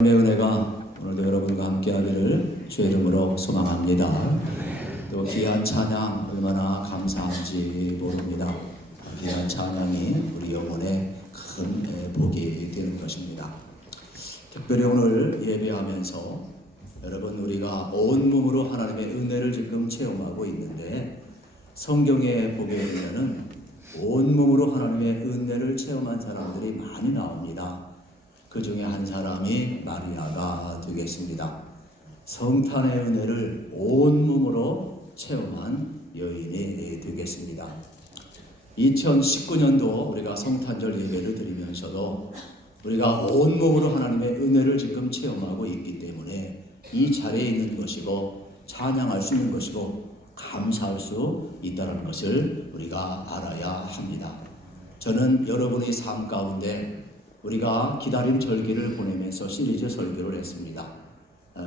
하나님의 은혜가 오늘도 여러분과 함께하기를 주의 이름으로 소망합니다. 또 귀한 찬양 얼마나 감사한지 모릅니다. 귀한 찬양이 우리 영혼에 큰 복이 되는 것입니다. 특별히 오늘 예배하면서 여러분 우리가 온몸으로 하나님의 은혜를 지금 체험하고 있는데 성경에 보게 되면은 온몸으로 하나님의 은혜를 체험한 사람들이 많이 나옵니다. 그 중에 한 사람이 마리아가 되겠습니다. 성탄의 은혜를 온몸으로 체험한 여인이 되겠습니다. 2019년도 우리가 성탄절 예배를 드리면서도 우리가 온몸으로 하나님의 은혜를 지금 체험하고 있기 때문에 이 자리에 있는 것이고 찬양할 수 있는 것이고 감사할 수 있다는 것을 우리가 알아야 합니다. 저는 여러분의 삶 가운데 우리가 기다림 절기를 보내면서 시리즈 설교를 했습니다.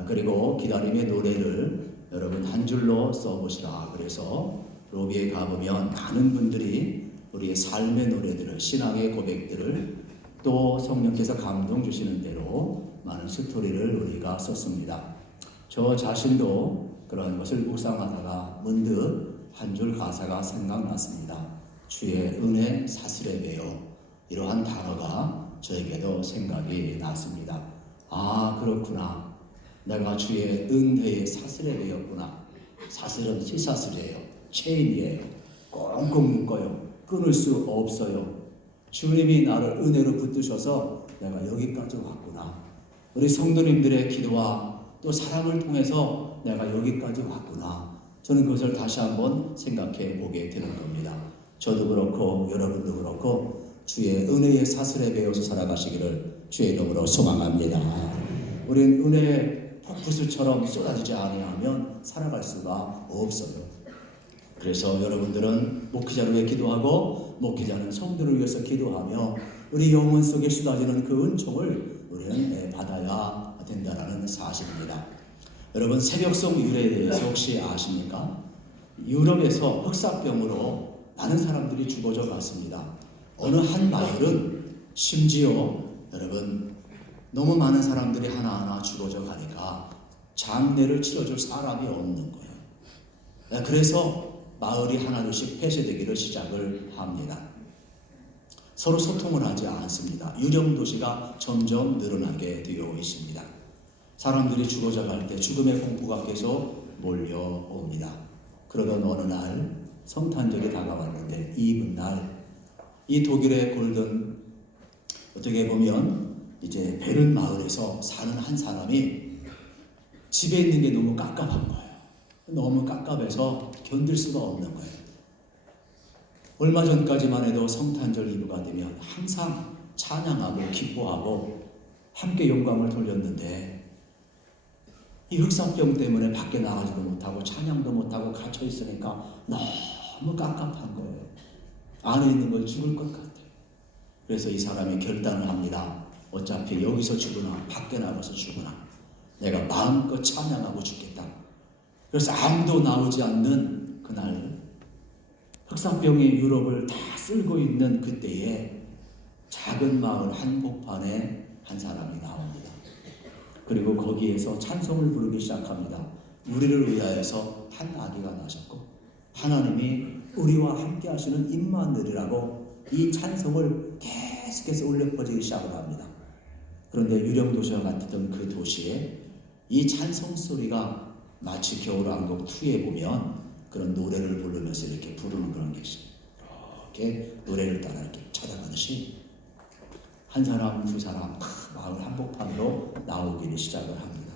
그리고 기다림의 노래를 여러분 한 줄로 써보시라. 그래서 로비에 가보면 많은 분들이 우리의 삶의 노래들을, 신앙의 고백들을 또 성령께서 감동 주시는 대로 많은 스토리를 우리가 썼습니다. 저 자신도 그런 것을 묵상하다가 문득 한 줄 가사가 생각났습니다. 주의 은혜 사슬에 매여. 이러한 단어가 저에게도 생각이 났습니다. 아, 그렇구나. 내가 주의 은혜의 사슬에 매였구나. 사슬은 쇠사슬이에요. 체인이에요. 꽁꽁 묶어요. 끊을 수 없어요. 주님이 나를 은혜로 붙드셔서 내가 여기까지 왔구나. 우리 성도님들의 기도와 또 사랑을 통해서 내가 여기까지 왔구나. 저는 그것을 다시 한번 생각해 보게 되는 겁니다. 저도 그렇고 여러분도 그렇고 주의 은혜의 사슬에 매여서 살아가시기를 주의 이름으로 소망합니다. 우리는 은혜의 폭포수처럼 쏟아지지 아니하면 살아갈 수가 없어요. 그래서 여러분들은 목회자를 위해 기도하고 목회자는 성도를 위해서 기도하며 우리 영혼 속에 쏟아지는 그 은총을 우리는 받아야 된다는 사실입니다. 여러분 새벽송 유래에 대해서 혹시 아십니까? 유럽에서 흑사병으로 많은 사람들이 죽어져 갔습니다. 어느 한 마을은 심지어 여러분 너무 많은 사람들이 하나하나 죽어져 가니까 장례를 치러줄 사람이 없는 거예요. 그래서 마을이 하나둘씩 폐쇄되기를 시작을 합니다. 서로 소통을 하지 않습니다. 유령 도시가 점점 늘어나게 되어 있습니다. 사람들이 죽어져 갈 때 죽음의 공포가 계속 몰려옵니다. 그러던 어느 날 성탄절이 다가왔는데 이브날 이 독일의 골든 어떻게 보면 이제 베른 마을에서 사는 한 사람이 집에 있는 게 너무 깝깝한 거예요. 너무 깝깝해서 견딜 수가 없는 거예요. 얼마 전까지만 해도 성탄절 이브가 되면 항상 찬양하고 기뻐하고 함께 영광을 돌렸는데 이 흑사병 때문에 밖에 나가지도 못하고 찬양도 못하고 갇혀 있으니까 너무 깝깝한 거예요. 안에 있는 걸 죽을 것 같아요. 그래서 이 사람이 결단을 합니다. 어차피 여기서 죽으나 밖에 나가서 죽으나 내가 마음껏 찬양하고 죽겠다. 그래서 아무도 나오지 않는 그날 흑사병이 유럽을 다 쓸고 있는 그때에 작은 마을 한복판에 한 사람이 나옵니다. 그리고 거기에서 찬송을 부르기 시작합니다. 우리를 위하여서 한 아기가 나셨고 하나님이 우리와 함께 하시는 임마누엘이라고 이 찬송을 계속해서 울려 퍼지기 시작을 합니다. 그런데 유령 도시와 같던 그 도시에 이 찬송 소리가 마치 겨울왕국 2에 보면 그런 노래를 부르면서 이렇게 부르는 그런 것이 이렇게 노래를 따라 이렇게 찾아가듯이 한 사람 두 사람 마을 한복판으로 나오기를 시작을 합니다.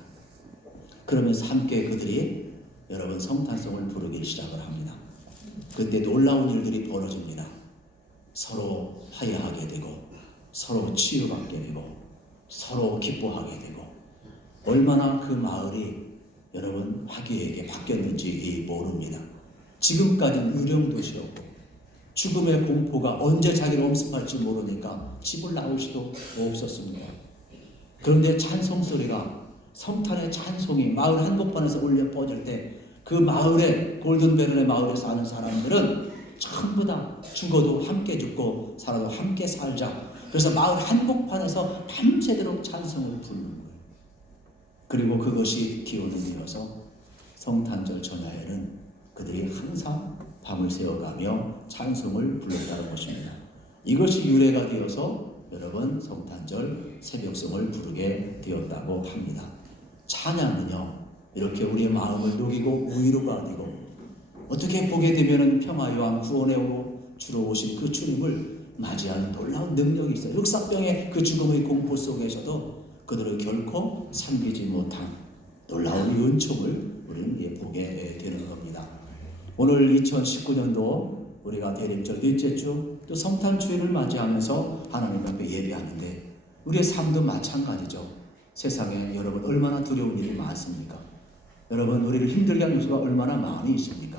그러면서 함께 그들이 여러분 성탄송을 부르기를 시작을 합니다. 그때 놀라운 일들이 벌어집니다. 서로 화해하게 되고 서로 치유받게 되고 서로 기뻐하게 되고 얼마나 그 마을이 여러분 화기애애하게 바뀌었는지 모릅니다. 지금까지는 유령도시였고 죽음의 공포가 언제 자기를 엄습할지 모르니까 집을 나올 수도 없었습니다. 그런데 찬송 소리가 성탄의 찬송이 마을 한복판에서 울려 퍼질 때 그 마을에 골든베른의 마을에 사는 사람들은 전부 다 죽어도 함께 죽고 살아도 함께 살자. 그래서 마을 한복판에서 밤새도록 찬송을 부르는 거예요. 그리고 그것이 기원을 이어서 성탄절 전야에는 그들이 항상 밤을 새워가며 찬송을 불렀다는 것입니다. 이것이 유래가 되어서 여러분 성탄절 새벽송을 부르게 되었다고 합니다. 찬양은요 이렇게 우리의 마음을 녹이고 위로가 되고 어떻게 보게 되면 평화와 구원의 주로 오신 그 주님을 맞이하는 놀라운 능력이 있어요. 흑사병의 그 죽음의 공포 속에서도 그들을 결코 삼키지 못한 놀라운 은총을 우리는 보게 되는 겁니다. 오늘 2019년도 우리가 대림절 넷째 주 또 성탄주일을 맞이하면서 하나님 앞에 예배하는데 우리의 삶도 마찬가지죠. 세상에 여러분 얼마나 두려운 일이 많습니까? 여러분 우리를 힘들게 하는 요소가 얼마나 많이 있습니까?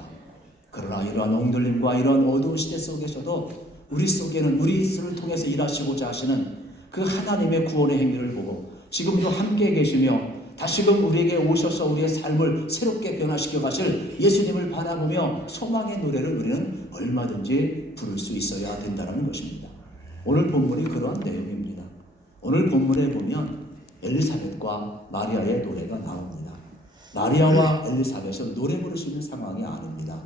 그러나 이러한 옹졸림과 이러한 어두운 시대 속에서도 우리 속에는 우리를 통해서 일하시고자 하시는 그 하나님의 구원의 행위를 보고 지금도 함께 계시며 다시금 우리에게 오셔서 우리의 삶을 새롭게 변화시켜 가실 예수님을 바라보며 소망의 노래를 우리는 얼마든지 부를 수 있어야 된다는 것입니다. 오늘 본문이 그러한 내용입니다. 오늘 본문에 보면 엘리사벳과 마리아의 노래가 나옵니다. 마리아와 엘리사벳은 노래 부를 수 있는 상황이 아닙니다.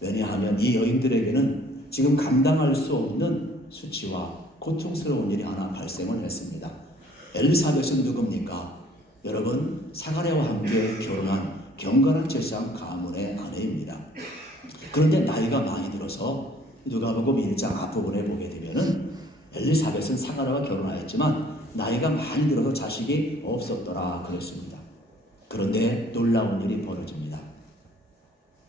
왜냐하면 이 여인들에게는 지금 감당할 수 없는 수치와 고통스러운 일이 하나 발생을 했습니다. 엘리사벳은 누굽니까? 여러분 사가랴와 함께 결혼한 경건한 제사장 가문의 아내입니다. 그런데 나이가 많이 들어서 누가복음 1장 앞부분에 보게 되면은 엘리사벳은 사가랴와 결혼하였지만 나이가 많이 들어서 자식이 없었더라 그랬습니다. 그런데 놀라운 일이 벌어집니다.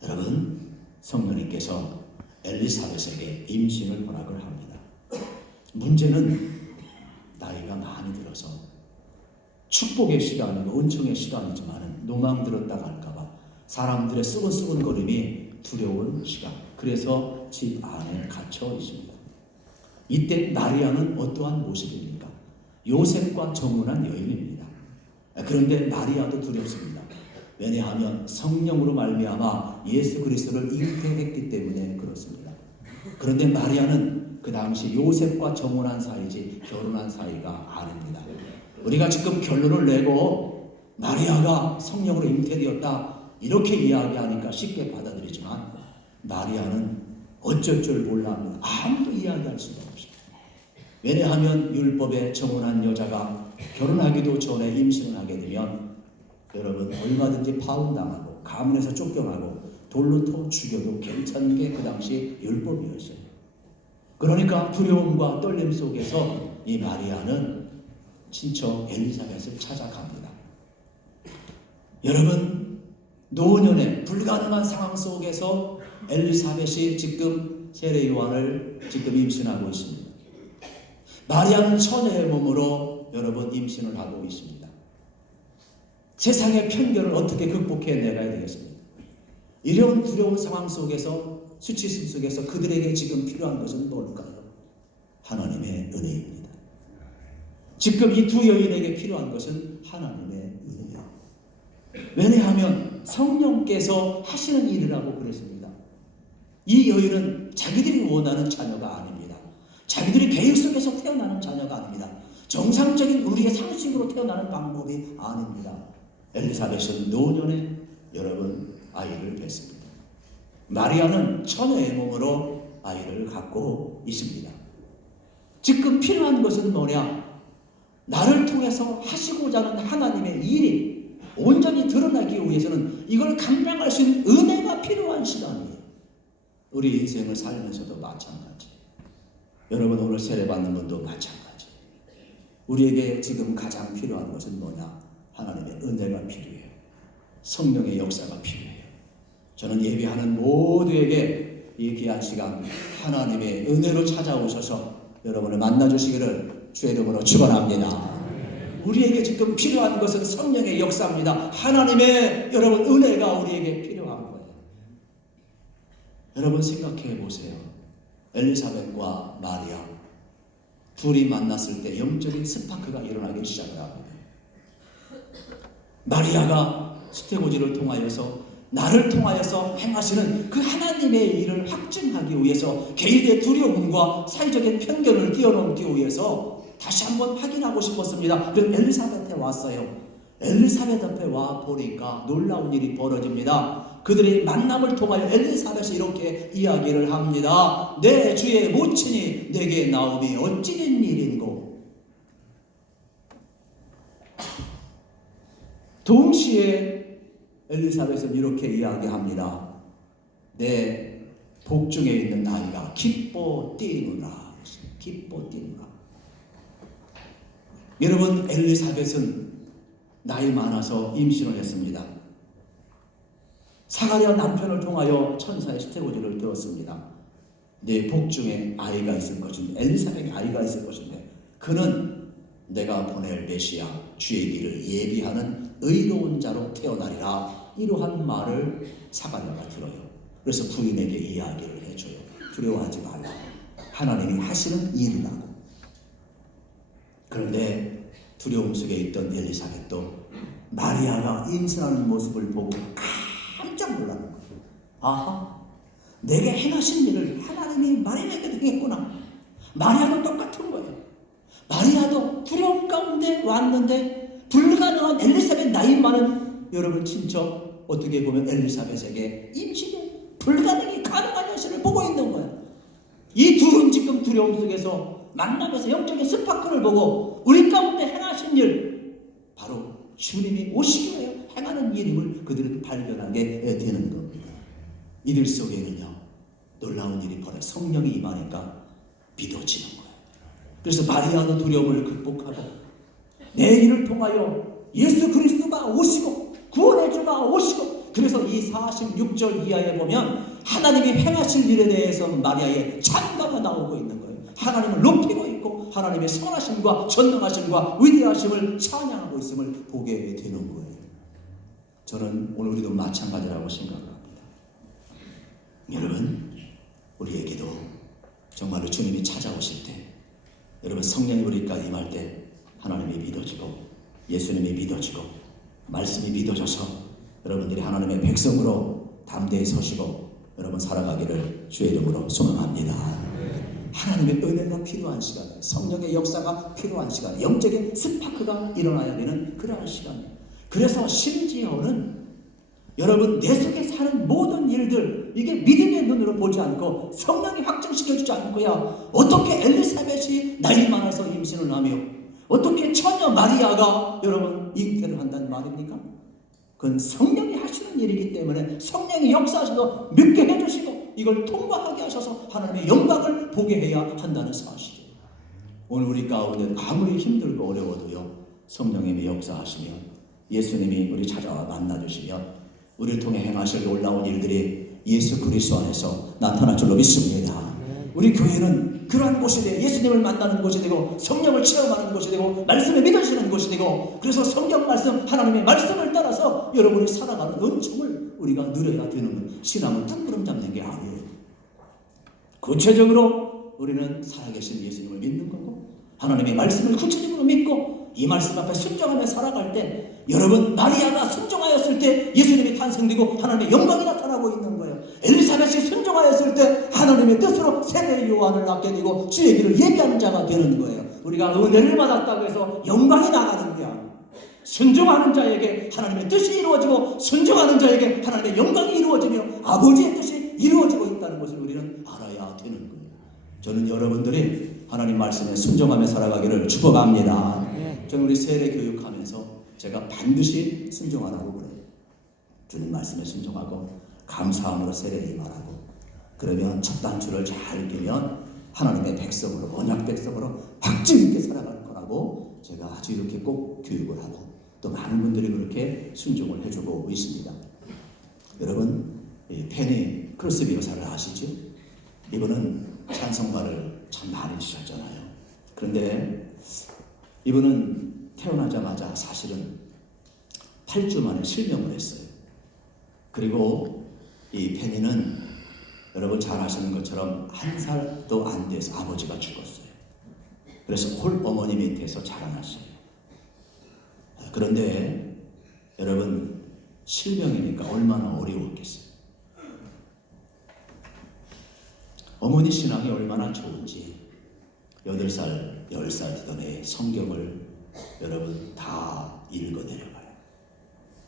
여러분 성령님께서 엘리사벳에게 임신을 허락을 합니다. 문제는 나이가 많이 들어서 축복의 시간이고 은총의 시간이지만 노망 들었다가 할까봐 사람들의 쓰근쓰근거림이 두려운 시간. 그래서 집 안에 갇혀 있습니다. 이때 마리아는 어떠한 모습입니까? 요셉과 정혼한 여인입니다. 그런데 마리아도 두렵습니다. 왜냐하면 성령으로 말미암아 예수 그리스도를 잉태했기 때문에 그렇습니다. 그런데 마리아는 그 당시 요셉과 정혼한 사이지 결혼한 사이가 아닙니다. 우리가 지금 결론을 내고 마리아가 성령으로 잉태되었다 이렇게 이야기하니까 쉽게 받아들이지만 마리아는 어쩔 줄 몰라 합니다. 아무도 이야기할 수가 없습니다. 왜냐하면 율법에 정혼한 여자가 결혼하기도 전에 임신을 하게 되면 여러분 얼마든지 파혼당하고 가문에서 쫓겨나고 돌로 죽여도 괜찮은 게 그 당시 율법이었어요. 그러니까 두려움과 떨림 속에서 이 마리아는 친척 엘리사벳을 찾아갑니다. 여러분 노년의 불가능한 상황 속에서 엘리사벳이 지금 세례 요한을 지금 임신하고 있습니다. 마리아는 처녀의 몸으로 여러분 임신을 하고 있습니다. 세상의 편견을 어떻게 극복해 내가야 되겠습니까? 이런 두려운 상황 속에서 수치심 속에서 그들에게 지금 필요한 것은 뭘까요? 하나님의 은혜입니다. 지금 이 두 여인에게 필요한 것은 하나님의 은혜예요. 왜냐하면 성령께서 하시는 일이라고 그랬습니다. 이 여인은 자기들이 원하는 자녀가 아닙니다. 자기들이 계획 속에서 태어나는 자녀가 아닙니다. 정상적인 우리의 상식으로 태어나는 방법이 아닙니다. 엘리사벳은 노년에 여러분 아이를 낳습니다. 마리아는 처녀의 몸으로 아이를 갖고 있습니다. 지금 필요한 것은 뭐냐? 나를 통해서 하시고자 하는 하나님의 일이 온전히 드러나기 위해서는 이걸 감당할 수 있는 은혜가 필요한 시간이에요. 우리 인생을 살면서도 마찬가지. 여러분 오늘 세례받는 분도 마찬가지. 우리에게 지금 가장 필요한 것은 뭐냐? 하나님의 은혜가 필요해요. 성령의 역사가 필요해요. 저는 예배하는 모두에게 이 귀한 시간 하나님의 은혜로 찾아오셔서 여러분을 만나주시기를 주의 이름으로 축원합니다. 우리에게 지금 필요한 것은 성령의 역사입니다. 하나님의 여러분 은혜가 우리에게 필요한 거예요. 여러분 생각해 보세요. 엘리사벳과 마리아 둘이 만났을 때 영적인 스파크가 일어나기 시작을 합니다. 마리아가 수태고지를 통하여서 나를 통하여서 행하시는 그 하나님의 일을 확증하기 위해서 개인의 두려움과 사회적인 편견을 뛰어넘기 위해서 다시 한번 확인하고 싶었습니다. 그래서 엘리사벳에 왔어요. 엘리사벳 앞에 와 보니까 놀라운 일이 벌어집니다. 그들의 만남을 통하여 엘리사벳이 이렇게 이야기를 합니다. 내 주의 모친이 내게 나옴이 어찌 된 일인고. 동시에 엘리사벳은 이렇게 이야기합니다. 내 복중에 있는 아이가 기뻐 뛰노라. 기뻐 뛰노라. 여러분, 엘리사벳은 나이 많아서 임신을 했습니다. 사가랴 남편을 통하여 천사의 스테고지를 들었습니다. 내 복중에 아이가 있을 것인데, 엘리사벳에게 아이가 있을 것인데, 그는 내가 보낼 메시아 주의 길을 예비하는 의로운 자로 태어나리라. 이러한 말을 사가랴가 들어요. 그래서 부인에게 이야기를 해줘요. 두려워하지 말라. 하나님이 하시는 일이라고. 그런데 두려움 속에 있던 엘리사벳도 마리아가 임신하는 모습을 보고 깜짝 놀라는 거예요. 아하, 내게 행하신 일을 하나님이 마리아에게 행했구나. 마리아도 똑같은 거예요. 마리아도 두려움 가운데 왔는데 불가능한 엘리사벳 나이 많은 여러분 친척, 어떻게 보면 엘리사벳에게 임신이 불가능이 가능한 현실을 보고 있는 거예요. 이 둘은 지금 두려움 속에서 만나면서 영적인 스파크를 보고 우리 가운데 행하신 일, 바로 주님이 오시기 위해 행하는 일임을 그들은 발견하게 되는 겁니다. 이들 속에는요, 놀라운 일이 벌어 성령이 임하니까 믿어지는 거예요. 그래서 마리아도 두려움을 극복하고 내 일을 통하여 예수 그리스도가 오시고 구원의 주가 오시고, 그래서 이 46절 이하에 보면 하나님이 행하실 일에 대해서 마리아의 찬가가 나오고 있는 거예요. 하나님을 높이고 있고 하나님의 선하심과 전능하심과 위대하심을 찬양하고 있음을 보게 되는 거예요. 저는 오늘 우리도 마찬가지라고 생각합니다. 여러분, 우리에게도 정말로 주님이 찾아오실 때, 여러분 성령이 우리까지 임할 때 하나님이 믿어지고 예수님이 믿어지고 말씀이 믿어져서 여러분들이 하나님의 백성으로 담대히 서시고 여러분 살아가기를 주의 이름으로 소망합니다. 하나님의 은혜가 필요한 시간에, 성령의 역사가 필요한 시간에, 영적인 스파크가 일어나야 되는 그러한 시간이에요. 그래서 심지어는 여러분 내 속에 사는 모든 일들, 이게 믿음의 눈으로 보지 않고 성령이 확증시켜주지 않고야 어떻게 엘리사벳이 나이 많아서 임신을 하며 어떻게 처녀 마리아가 여러분 잉태를 한다는 말입니까? 그건 성령이 하시는 일이기 때문에 성령이 역사하셔서 믿게 해주시고 이걸 통과하게 하셔서 하나님의 영광을 보게 해야 한다는 사실이에요. 오늘 우리 가운데 아무리 힘들고 어려워도요, 성령님이 역사하시며 예수님이 우리 찾아와 만나주시며 우리를 통해 행하실 놀라운 일들이 예수 그리스도 안에서 나타날 줄로 믿습니다. 우리 교회는 그러한 곳이 되고 예수님을 만나는 곳이 되고 성령을 체험하는 곳이 되고 말씀에 믿어지는 곳이 되고, 그래서 성경 말씀, 하나님의 말씀을 따라서 여러분이 살아가는 은총을 우리가 누려야 되는 건 신앙은 뚝구름 잡는 게 아니에요. 구체적으로 우리는 살아계신 예수님을 믿는 거고 하나님의 말씀을 구체적으로 믿고 이 말씀 앞에 순종하며 살아갈 때, 여러분 마리아가 순종하였을 때 예수님이 탄생되고 하나님의 영광이 나타나고 있는 거예요. 엘리사벳이 순종하였을 때 하나님의 뜻으로 세례 요한을 낳게 되고 주의 길을 예비하는 자가 되는 거예요. 우리가 은혜를 받았다고 해서 영광이 나가는 게 아니에요. 순종하는 자에게 하나님의 뜻이 이루어지고 순종하는 자에게 하나님의 영광이 이루어지며 아버지의 뜻이 이루어지고 있다는 것을 우리는 알아야 되는 거예요. 저는 여러분들이 하나님 말씀에 순종하며 살아가기를 축복합니다. 저는 우리 세례 교육하면서 제가 반드시 순종하라고 그래요. 주님 말씀에 순종하고 감사함으로 세례를 임하라고. 그러면 첫 단추를 잘 끼면 하나님의 백성으로, 언약 백성으로 확증 있게 살아가는 거라고 제가 아주 이렇게 꼭 교육을 하고 또 많은 분들이 그렇게 순종을 해주고 있습니다. 여러분, 페니 크로스비 여사를 아시죠? 이분은 찬송가를 참 많이 주셨잖아요. 그런데 이분은 태어나자마자 사실은 8주 만에 실명을 했어요. 그리고 이 페니는 여러분 잘 아시는 것처럼 1살도 안 돼서 아버지가 죽었어요. 그래서 홀 어머니 밑에서 자라났어요. 그런데 여러분 실명이니까 얼마나 어려웠겠어요. 어머니 신앙이 얼마나 좋은지 8살, 10살 되던 애 성경을 여러분 다 읽어내려가요.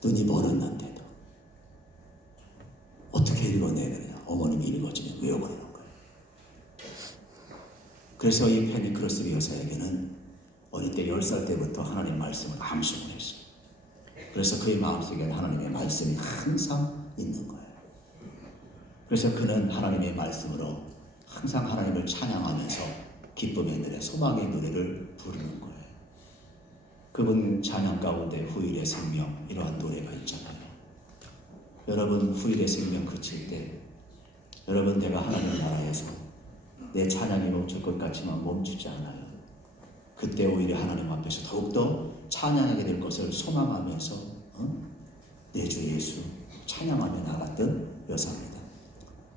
눈이 멀었는데도 어떻게 읽어내느냐. 어머님이 읽어주면 외워버리는 거예요. 그래서 이 페니 크로스비 여사에게는 어릴 때 10살 때부터 하나님 말씀을 암송을 했어요. 그래서 그의 마음속에 하나님의 말씀이 항상 있는 거예요. 그래서 그는 하나님의 말씀으로 항상 하나님을 찬양하면서 기쁨의 노래, 소망의 노래를 부르는 거예요. 그분 찬양 가운데 후일의 생명, 이러한 노래가 있잖아요. 여러분, 후일의 생명 그칠 때 여러분, 내가 하나님 나라에서 내 찬양이 멈출 것 같지만 멈추지 않아요. 그때 오히려 하나님 앞에서 더욱더 찬양하게 될 것을 소망하면서 내 주 예수 찬양하며 나갔던 여사입니다.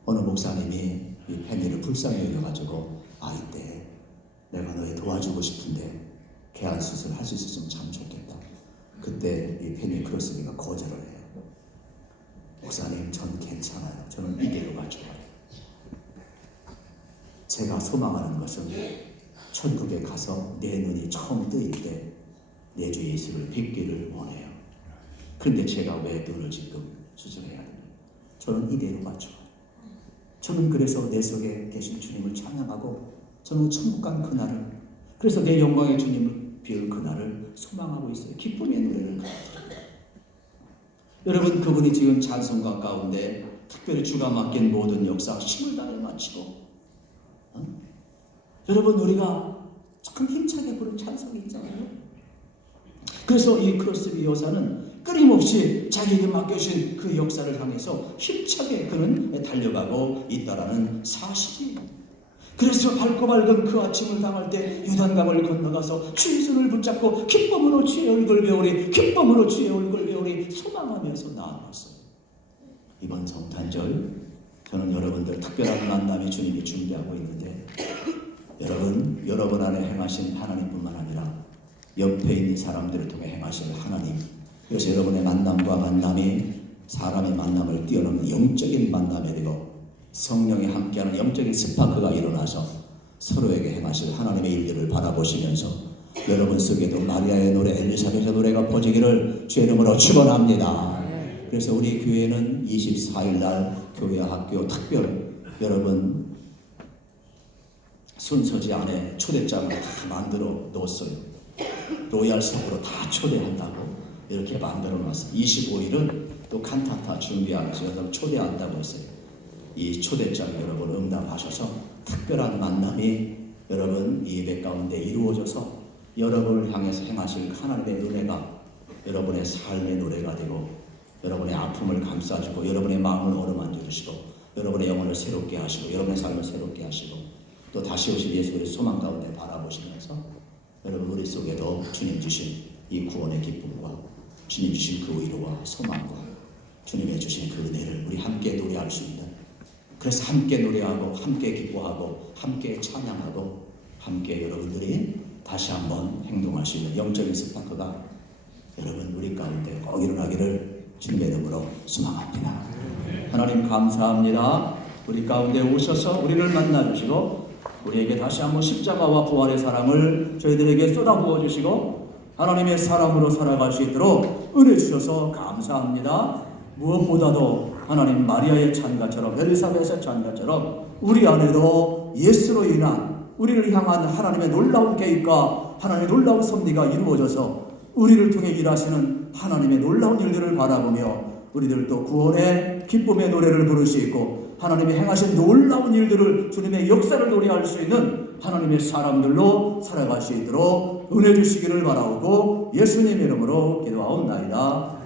어느 목사님이 이 페니를 불쌍히 여겨가지고 이때 내가 너희 도와주고 싶은데 개안 수술 할 수 있었으면 참 좋겠다. 그때 이 페니 크로스비가 거절을 해요. 목사님, 전 괜찮아요. 저는 이대로가 좋아요. 제가 소망하는 것은 천국에 가서 내 눈이 처음 뜨일 때 내 주 예수를 뵙기를 원해요. 그런데 제가 왜 눈을 지금 수술해야 됩니까? 저는 이대로가 좋아요. 저는 그래서 내 속에 계신 주님을 찬양하고 저는 천국 간 그날을, 그래서 내 영광의 주님을 비울 그날을 소망하고 있어요. 기쁨의 노래를 가르쳐요. 여러분, 그분이 지금 찬송가 가운데 특별히 주가 맡긴 모든 역사 힘을 다해 마치고 여러분, 우리가 참 힘차게 부른 찬송이 있잖아요. 그래서 이 크로스비 여사는 끊임없이 자기에게 맡겨진 그 역사를 향해서 힘차게 그는 달려가고 있다라는 사실이에요. 그래서 밝고 밝은 그 아침을 당할 때 요단강을 건너가서 주의 손을 붙잡고 기쁨으로 주의 얼굴 배우리, 기쁨으로 주의 얼굴 배우리 소망하면서 나아갔어요. 이번 성탄절 저는 여러분들 특별한 만남이 주님이 준비하고 있는데 여러분 안에 행하신 하나님뿐만 아니라 옆에 있는 사람들을 통해 행하실 하나님, 그래서 여러분의 만남과 만남이 사람의 만남을 뛰어넘는 영적인 만남이 되고 성령이 함께하는 영적인 스파크가 일어나서 서로에게 행하실 하나님의 일들을 바라보시면서 여러분 속에도 마리아의 노래, 엘리사벳의 노래가 퍼지기를 주의 이름으로 축원합니다. 그래서 우리 교회는 24일 날 교회 학교 특별 여러분 순서지 안에 초대장을 다 만들어 놓았어요. 로얄석으로 다 초대한다고 이렇게 만들어 놨어요. 25일은 또 칸타타 준비하면서 여러분 초대한다고 했어요. 이 초대장 여러분 응답하셔서 특별한 만남이 여러분 이 예배 가운데 이루어져서 여러분을 향해서 행하실 하나님의 은혜가 여러분의 삶의 노래가 되고 여러분의 아픔을 감싸주고 여러분의 마음을 어루만져 주시고 여러분의 영혼을 새롭게 하시고 여러분의 삶을 새롭게 하시고 또 다시 오실 예수 그리스도의 소망 가운데 바라보시면서 여러분 우리 속에도 주님 주신 이 구원의 기쁨과 주님 주신 그 위로와 소망과 주님의 주신 그 은혜를 우리 함께 노래할 수 있는, 그래서 함께 노래하고 함께 기뻐하고 함께 찬양하고 함께 여러분들이 다시 한번 행동할 수 있는 영적인 스파크가 여러분 우리 가운데 꼭 일어나기를 주님의 이름으로 소망합니다. 하나님 감사합니다. 우리 가운데 오셔서 우리를 만나주시고 우리에게 다시 한번 십자가와 부활의 사랑을 저희들에게 쏟아부어 주시고 하나님의 사람으로 살아갈 수 있도록 은혜 주셔서 감사합니다. 무엇보다도 하나님 마리아의 찬가처럼 엘리사벳의 찬가처럼 우리 안에도 예수로 인한 우리를 향한 하나님의 놀라운 계획과 하나님의 놀라운 섭리가 이루어져서 우리를 통해 일하시는 하나님의 놀라운 일들을 바라보며 우리들도 구원의 기쁨의 노래를 부를 수 있고 하나님이 행하신 놀라운 일들을 주님의 역사를 노래할 수 있는 하나님의 사람들로 살아갈 수 있도록 은혜 주시기를 바라오고 예수님 이름으로 기도하옵나이다.